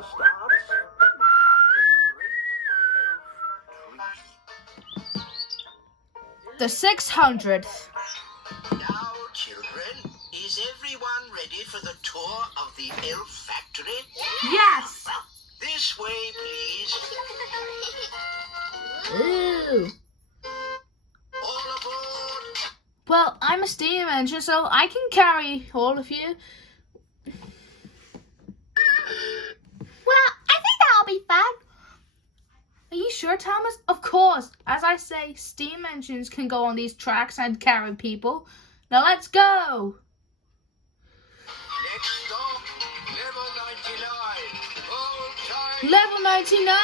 never stops. The 600th. Now, children, is everyone ready for the tour of the elf factory? Yes. This way, please. Ooh. All aboard. Well, I'm a steam engine, so I can carry all of you. Well, I think that'll be fun. Are you sure, Thomas? Of course. As I say, steam engines can go on these tracks and carry people. Now let's go. Next stop, level 99. Hold tight. Level 99.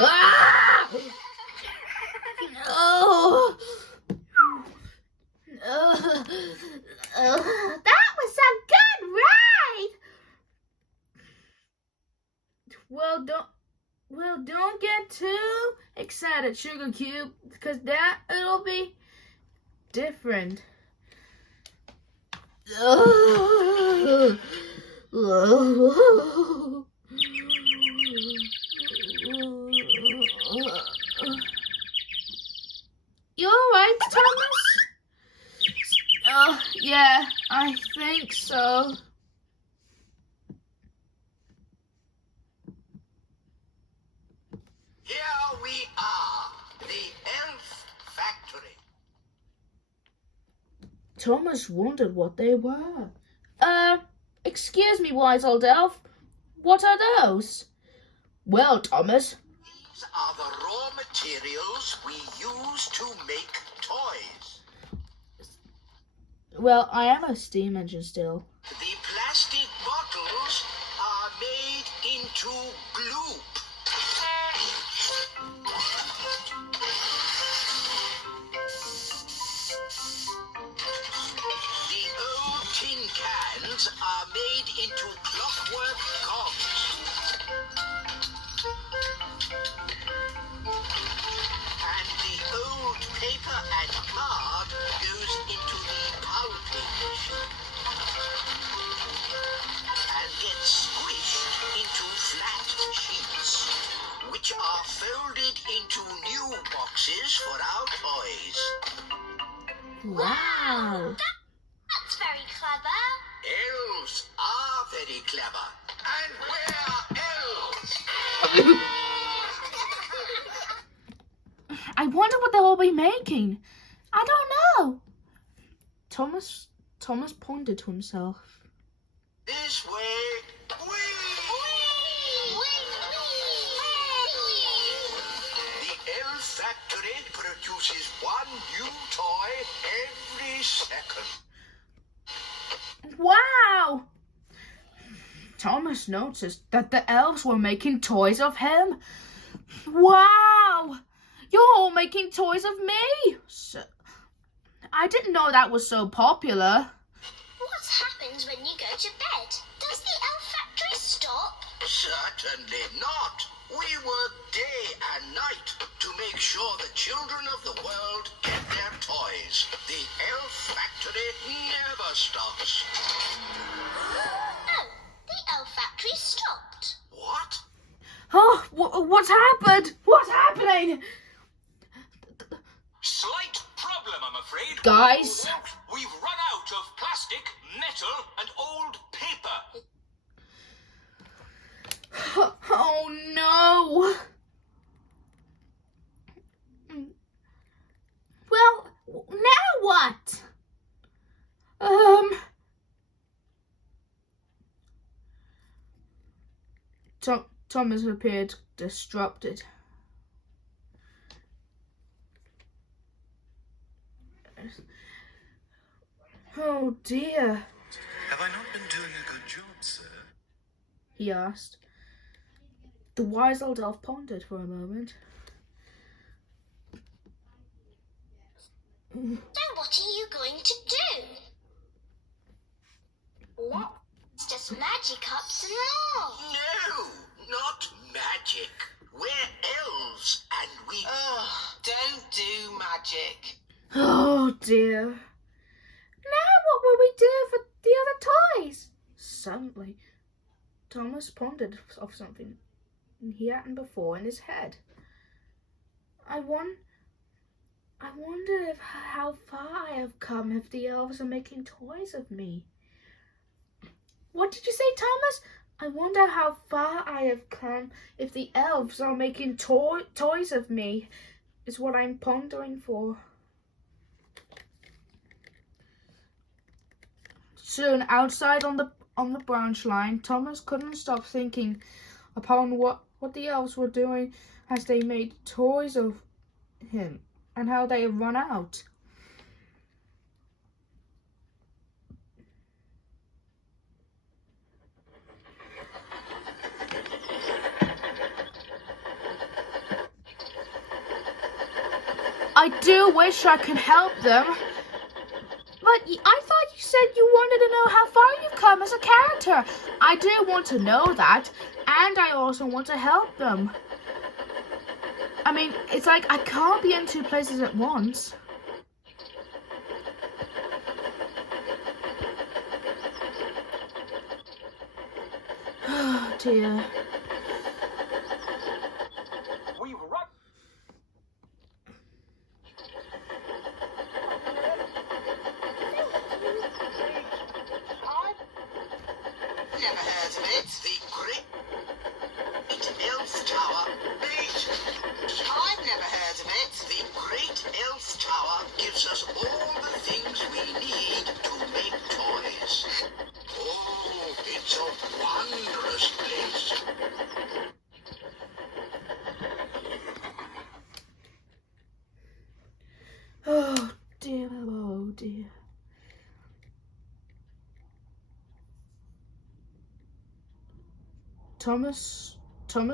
Ah! Oh. That was a good ride. Don't get too excited, Sugar Cube, because it'll be different. You alright, Thomas? Yeah, I think so. Here we are, the elf factory. Thomas wondered what they were. Excuse me, wise old elf. What are those? Well, Thomas. These are the raw materials we use to make toys. Well, I am a steam engine still. The plastic bottles are made into glue. The old tin cans are made into clockwork cogs. And the old paper and card goes into the pulping machine and gets squished into flat sheets, which are folded into new boxes for our toys. Wow. That's very clever. Elves are very clever, and we're elves. I wonder what they'll all be making. I don't know. Thomas pointed to himself. This way, The elf factory produces one new toy every second. Wow! Thomas noticed that the elves were making toys of him. Wow! You're all making toys of me! I didn't know that was so popular. What happens when you go to bed? Does the elf factory stop? Certainly not. We work day and night to make sure the children of the world get their toys. The elf factory never stops. Oh, the elf factory stopped. What? Oh, what's happened? What's happening? Slight problem, I'm afraid. Guys. We've run out of plastic, metal, and old paper. Oh no! Well, now what? Thomas appeared disrupted. Oh dear, Have I not been doing a good job, sir? he asked. The wise old elf pondered for a moment. So what are you going to do? Let's just magic up some more. No, not magic. We're elves, and we... Don't do magic. Oh dear. Now what will we do for the other toys? Suddenly, Thomas pondered of something he hadn't before in his head. I wonder if how far I have come if the elves are making toys of me. What did you say, Thomas? I wonder how far I have come if the elves are making toys of me, is what I'm pondering for. Soon, outside on the branch line, Thomas couldn't stop thinking upon what the elves were doing as they made toys of him and how they had run out. I do wish I could help them. But I thought you said you wanted to know how far you've come as a character. I do want to know that, and I also want to help them. I mean, it's like I can't be in two places at once. Oh dear. We've run. Never heard of it. The Great Elf Tower. I've never heard of it. The Great Elf Tower gives us all the things we need to make toys. Oh, it's a wondrous place. Oh dear, oh dear. Thomas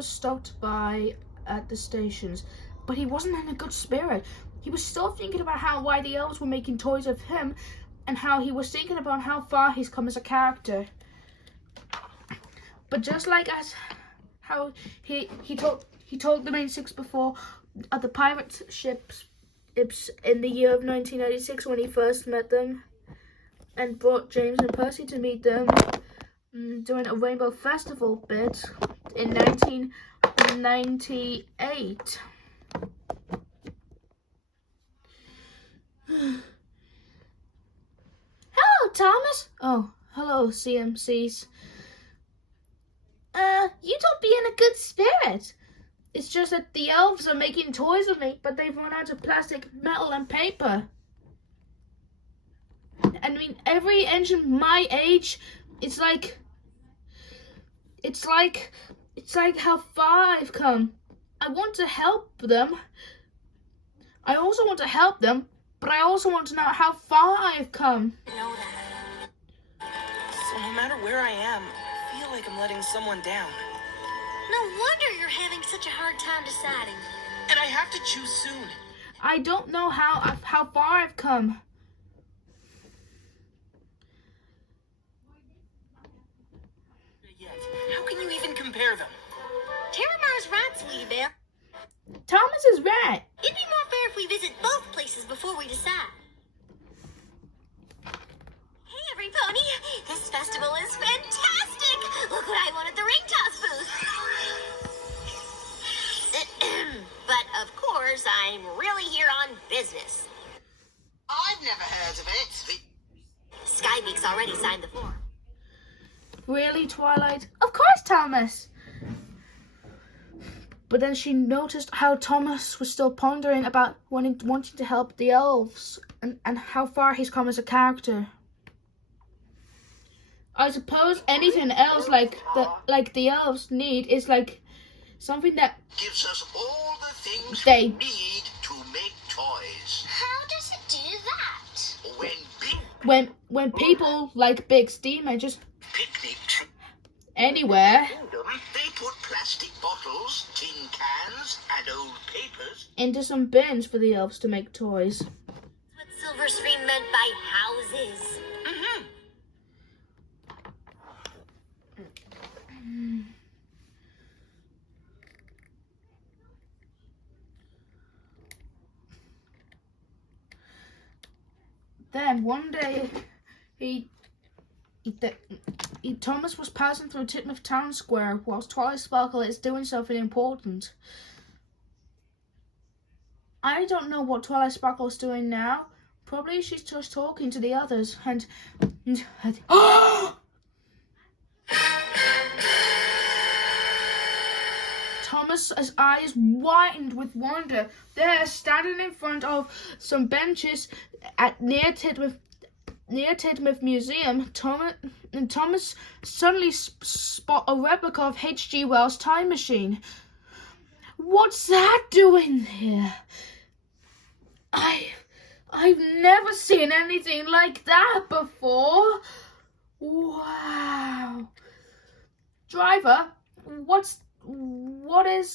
stopped by at the stations, but he wasn't in a good spirit. He was still thinking about why the elves were making toys of him, and how he was thinking about how far he's come as a character. But just like how he told the main six before at the pirate ships in the year of 1996 when he first met them, and brought James and Percy to meet them during a Rainbow Festival bit in 1998. Hello, Thomas. Oh, hello, CMCs. You don't be in a good spirit. It's just that the elves are making toys of me, but they've run out of plastic, metal, and paper. I mean, every engine my age, it's like how far I've come. I want to help them. I also want to help them, but I also want to know how far I've come. I know that. So no matter where I am, I feel like I'm letting someone down. No wonder you're having such a hard time deciding. And I have to choose soon. I don't know how far I've come. Yet, how can you even compare them? Terramar's right, Sweetie Belle. Thomas is right. It'd be more fair if we visit both places before we decide. Hey, everybody! This festival is fantastic! Look what I won at the ring toss booth! But, of course, I'm really here on business. I've never heard of it. Skybeak's already signed the form. Really, Twilight? Of course, Thomas. But then she noticed how Thomas was still pondering about wanting to help the elves and how far he's come as a character. I suppose anything else like the elves need is like something that Gives us all the things They- we need to make toys. How does it do that? when people like big steam engines Picnic anywhere kingdom, they put plastic bottles, tin cans, and old papers. into some bins for the elves to make toys. What Silver Stream meant by houses. Then one day, Thomas was passing through Titmouth Town Square whilst Twilight Sparkle is doing something important. I don't know what Twilight Sparkle is doing now. Probably she's just talking to the others and Thomas's eyes widened with wonder. There, standing in front of some benches near Titmouth Museum, Thomas suddenly spot a replica of H.G. Wells' time machine. What's that doing here? I've never seen anything like that before. Wow. Driver, what does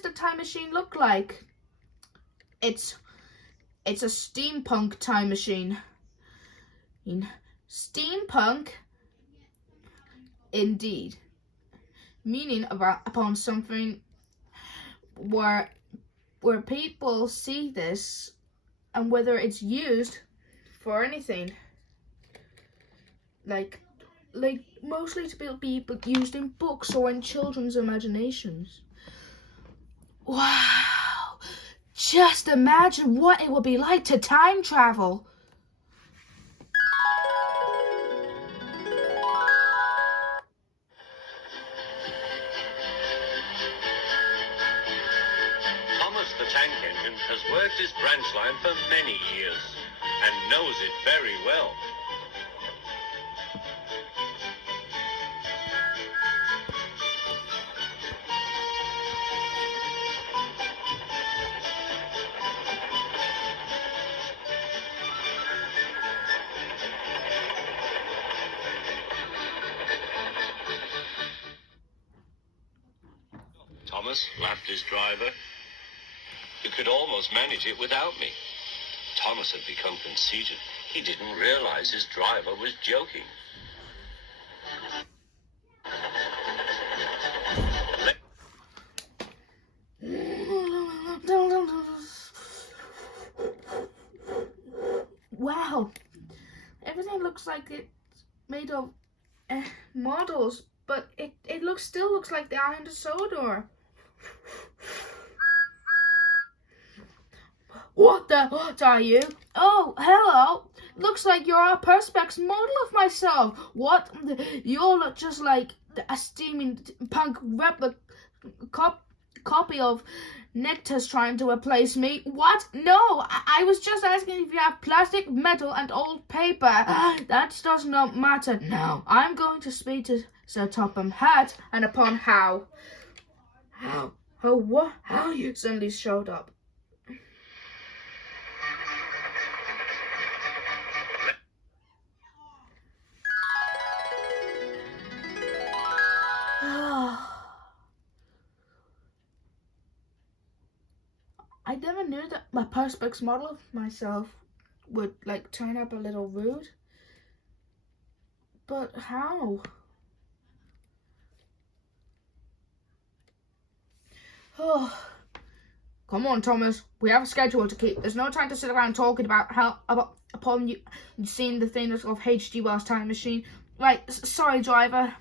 the time machine look like? It's a steampunk time machine. Steampunk, indeed, meaning upon something where people see this and whether it's used for anything, like mostly to be used in books or in children's imaginations. Wow! Just imagine what it would be like to time travel. Thomas the Tank Engine has worked his branch line for many years and knows it very well. Thomas, laughed his driver. You could almost manage it without me. Thomas had become conceited. He didn't realize his driver was joking. Wow, everything looks like it's made of models, but it still looks like the Island of Sodor. What are you? Oh, hello. Looks like you're a Perspex model of myself. What? You look just like a steaming punk replica copy of Nectar's trying to replace me. What? No, I was just asking if you have plastic, metal, and old paper. That does not matter. Now, I'm going to speak to Sir Topham Hatt and upon how you suddenly showed up. I never knew that my Perspex model of myself would turn up a little rude. But how? Oh, come on, Thomas. We have a schedule to keep. There's no time to sit around talking about upon you seeing the thing of H.G. Wells' time machine. Right, sorry, driver.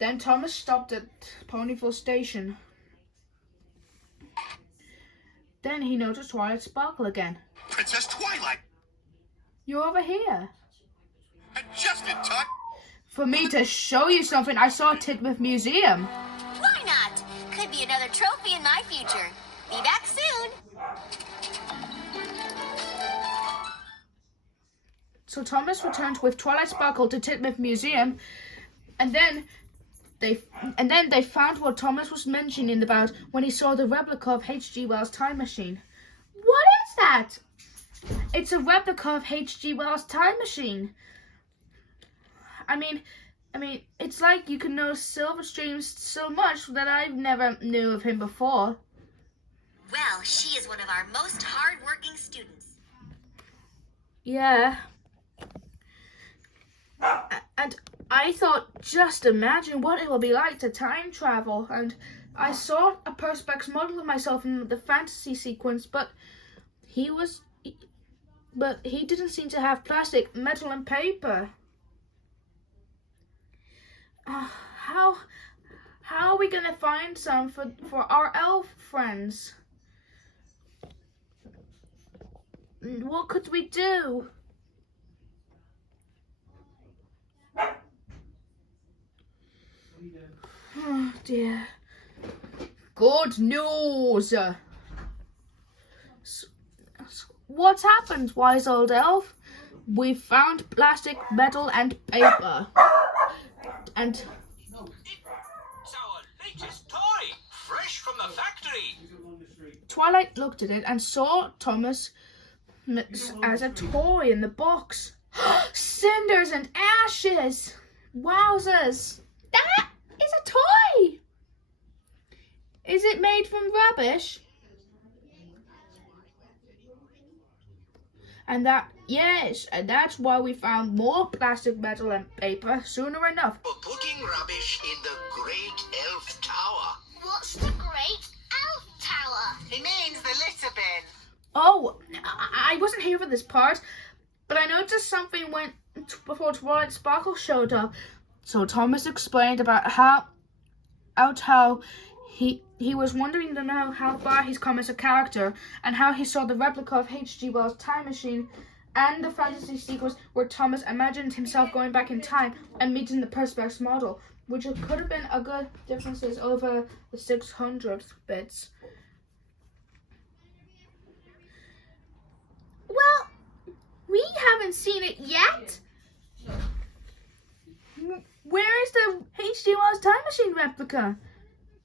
Then Thomas stopped at Ponyville Station. Then he noticed Twilight Sparkle again. Princess Twilight! You're over here. And just in time! For me to show you something I saw at Titmouth Museum. Why not? Could be another trophy in my future. Be back soon. So Thomas returned with Twilight Sparkle to Titmouth Museum, and then they found what Thomas was mentioning about when he saw the replica of H.G. Wells' time machine. What is that? It's a replica of H.G. Wells' time machine. I mean, it's like you can know Silverstream so much that I've never knew of him before. Well, she is one of our most hard-working students. Yeah. And I thought, just imagine what it will be like to time travel. And I saw a Perspex model of myself in the fantasy sequence, but he didn't seem to have plastic, metal, and paper. How are we gonna find some for our elf friends? What could we do? Oh dear. Good news. What's happened, wise old elf? We found plastic, metal, and paper. And It's our latest toy, fresh from the factory. Twilight looked at it and saw Thomas as a toy in the box. Cinders and ashes! Wowzers! That is a toy! Is it made from rubbish? Yes, and that's why we found more plastic, metal, and paper sooner enough. For putting rubbish in the Great Elf Tower. What's the Great Elf Tower? He means the litter bin. Oh, I wasn't here for this part, but I noticed something went before Twilight Sparkle showed up. So Thomas explained about how he was wondering to know how far he's come as a character, and how he saw the replica of H.G. Wells' time machine and the fantasy sequence where Thomas imagined himself going back in time and meeting the Perspex model, which could have been a good differences over the 600th bits. Well, we haven't seen it yet. Where is the H.G. Wells time machine replica?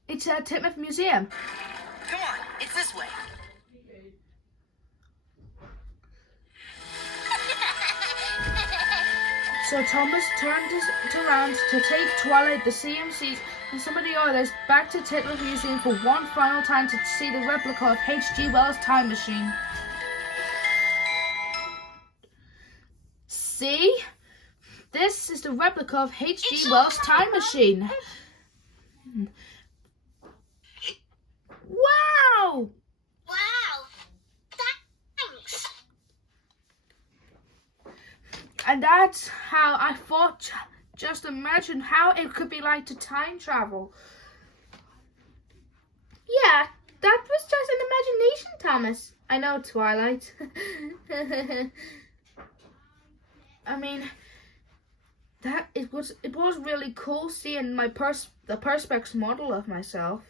It's at Titmouth Museum. Come on, it's this way. So Thomas turned around to take Twilight, the CMCs, and some of the others back to Titmouth Museum for one final time to see the replica of H.G. Wells' time machine. See? This is the replica of H.G. Wells' time machine. Wow! Wow! Thanks! And that's how I thought, just imagine how it could be like to time travel. Yeah, that was just an imagination, Thomas. I know, Twilight. I mean, it was really cool seeing the Perspex model of myself.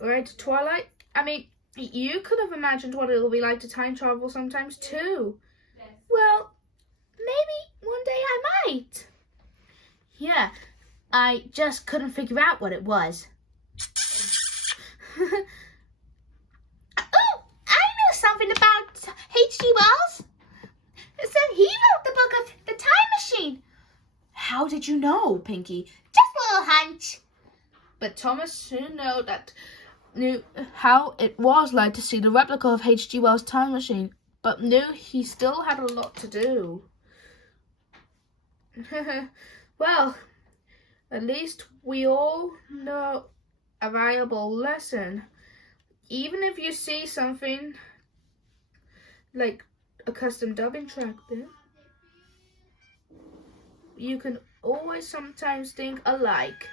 Right, Twilight? I mean, you could have imagined what it'll be like to time travel sometimes too. Well, maybe one day I might. Yeah, I just couldn't figure out what it was. Oh, I know something about H.G. Wells. So he wrote the book of the time machine. How did you know, Pinky? Just a little hunch. But Thomas soon knew how it was like to see the replica of H.G. Wells' time machine, but knew he still had a lot to do. Well, at least we all know a valuable lesson. Even if you see something like a custom dubbing track there, you can always sometimes think alike.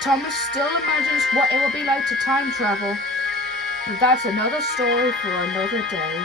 Thomas still imagines what it will be like to time travel, but that's another story for another day.